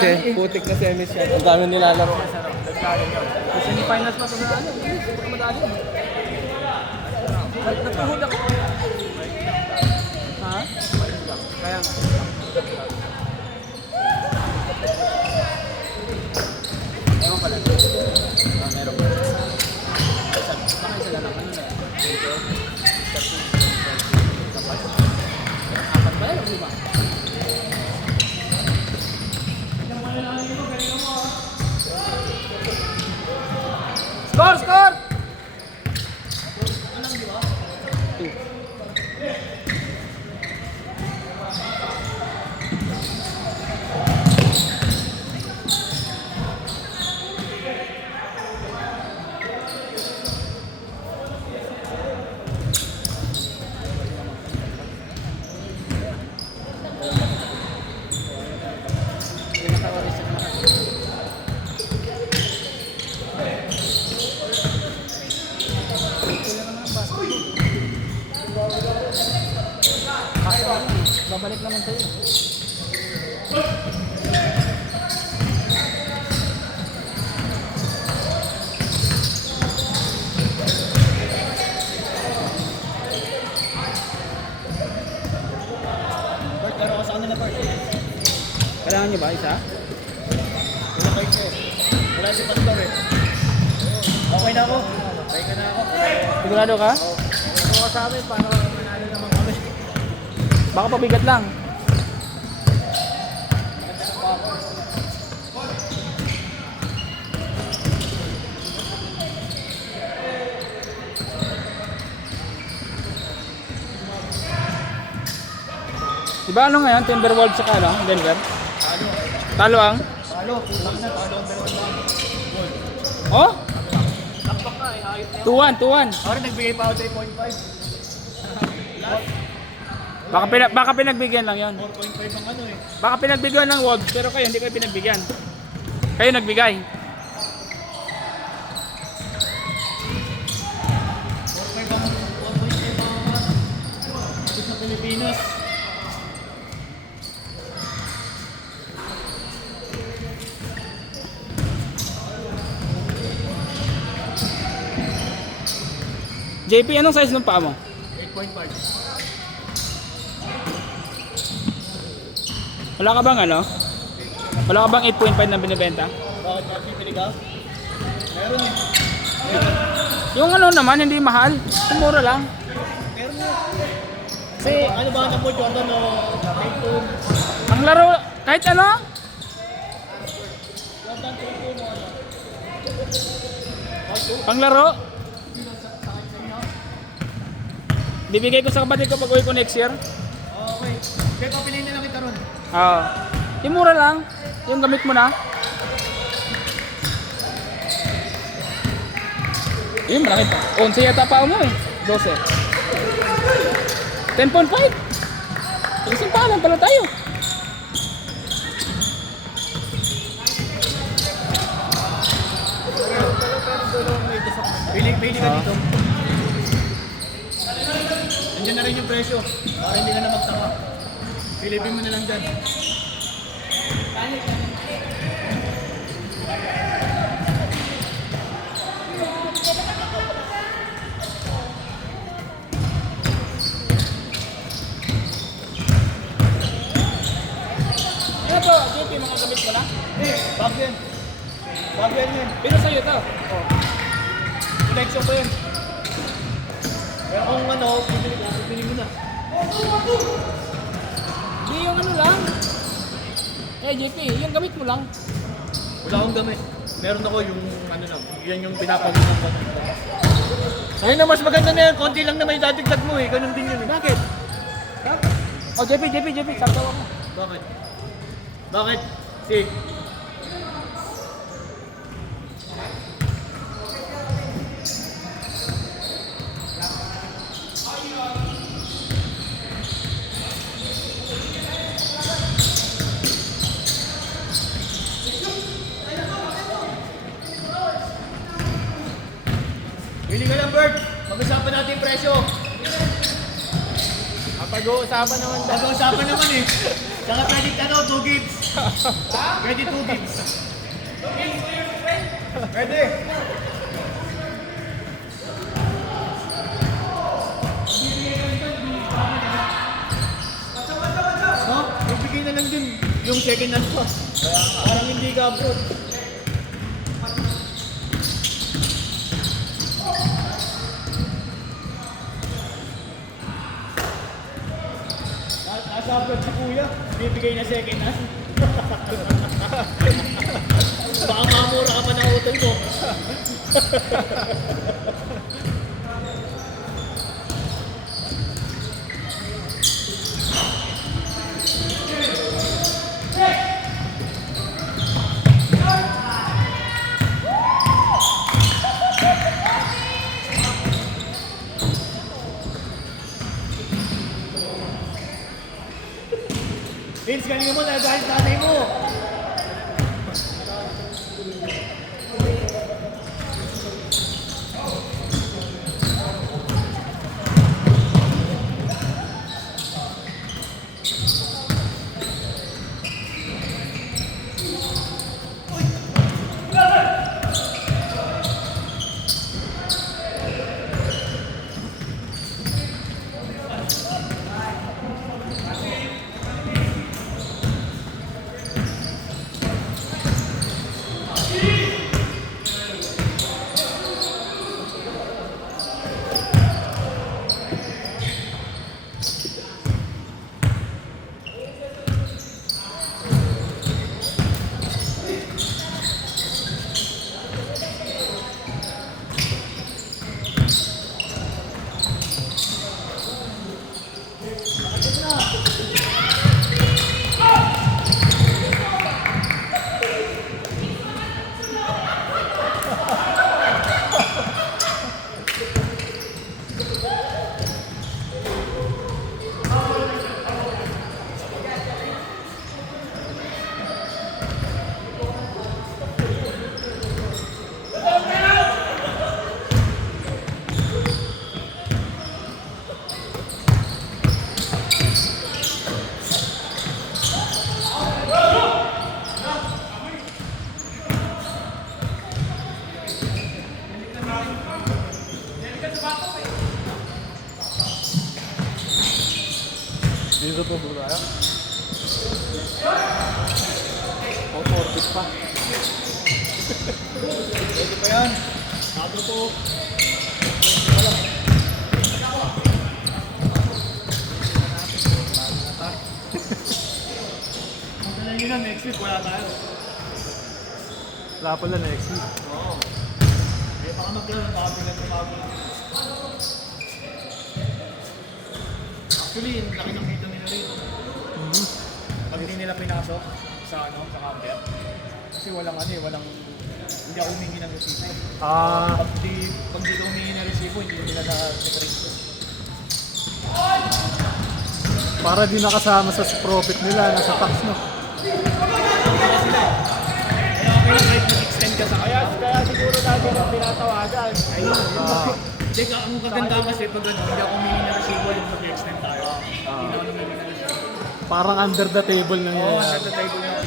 Putik na semis yan. Ang dami nilalaro. Semi-finals pa ito na ano. Super madali. Natuhod ako. Ha? Kaya nga. Ewan pala. Meron pa. Baka isa lang. Ano na yan? Apat ba yan? Lima? Score! Score! Babalik naman sa'yo. Bert, laro ka sa kanila, Bert. Kailangan nyo ba isa? Wala kayo siya. Wala si Pastor eh. Okay na ako. Okay ka na ako. Sigurado ka? Oo. Ito ka sa amin para manalo naman kami. Baka pabigat lang. Diba ano ngayon? Timberwolves sa ano? Denver? Talo ang? Talo. Talo ang Denver. Oh? 2-1, 2-1. Ako rin nagbigay pa ako 3.5. Baka pinagbigyan lang yun. 4.5 ang ano eh. Baka pinagbigyan ng Wolves, pero kayo hindi kayo pinagbigyan. Kayo nagbigay. 4.5 ang sa Pilipinas. JP, anong size ng paa mo? 8.5. Wala ka bang ano? Wala ka bang 8.5 na binibenta? Bakit pipili ka? Meron eh. Yung ano naman, hindi mahal. Mura lang. Meron mo. Kasi, ano ba ang mo Jordan o Payton? Ang laro, kahit ano? Jordan Payton o ano? Panglaro? Bibigay ko sa kapatid ko pag uwi ko next year. Okay. Kaya papiliin na lang kita ron. Oo. Yung mura lang. Yung gamit mo na. Yun, malaki pa. 11 yata pa mo eh. 12. 10.5. Isang pa lang pala tayo. Pili ka dito. Nandiyan na rin yung presyo. Para hindi ka na magtaka. Pilipin mo na lang dyan. Ano po, JP, mga gamit mo na? Bag yan. Bag yan yun. Pero sa'yo ito? Oo. Connection ko yun. Pero kung ano, pili mo na. Hindi yung ano lang. JP, yung gamit mo lang. Wala akong gamit. Meron ako yung ano lang. Yan yung pinapagulong ko. Ayun na, mas maganda na yan. Konti lang na may datigdag mo eh. Ganun din yun eh. Bakit? Oh, JP, sartawa mo. Bakit? Bakit? Si? Pili ka lang, Bert. Pag-usapan natin yung presyo. Pag-uusapan naman eh. Saka pwede 2 gigs. Ready to give. Ready. No? Ibigay na lang din yung second half pa. Parang hindi ka abroad. Nasa abroad si Kuya, bibigay na second half. Baka mamura ka pa ng utol mo. Vince, galing mo na dahil tatay mo. Dito po bro tayo. Orbit pa. Pwede pa yan. Sabi po. Wala. Yun na, next week wala tayo. Wala pala next week. Oo. Eh, baka magkaroon ng kabilang na kabilang. Actually, laki ng dito nila rito. Pag hindi nila pinasok sa camper. Kasi walang hindi ako humingi ng resibo. Pag dito humingi ng resibo, hindi nila na-separate ko. Para di nakasama sa profit nila, nasa tax no. Kaya okay lang kahit mag-extend ka sa kaya siguro dati na pinatawagan. Ayun. Teka, ang kaganda kasi pag hindi ako humingi ng resibo, yung mag-extend tayo. Hindi na ako humingi ng resibo. Parang under the table na Oo, yan. under the table na ako.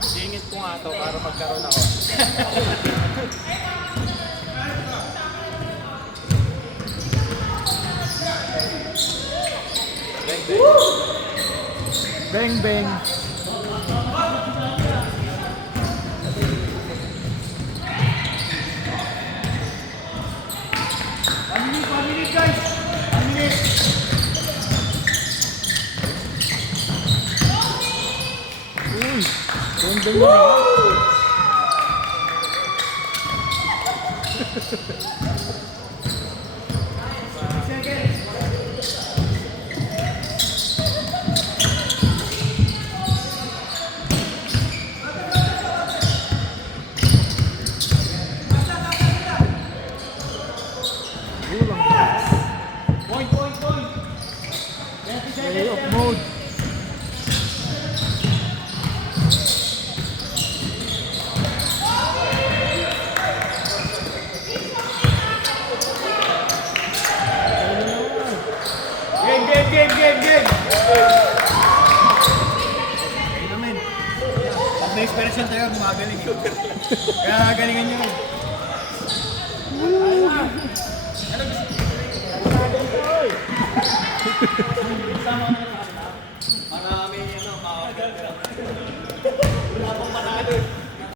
Singit ko nga to para magkaroon ako. Bang bang. One minute guys! 1 minute! Uy! Bang bang na. Point! Play of mode. Personal tayo, gumagaling. Kaya galingan nyo. Marami ano,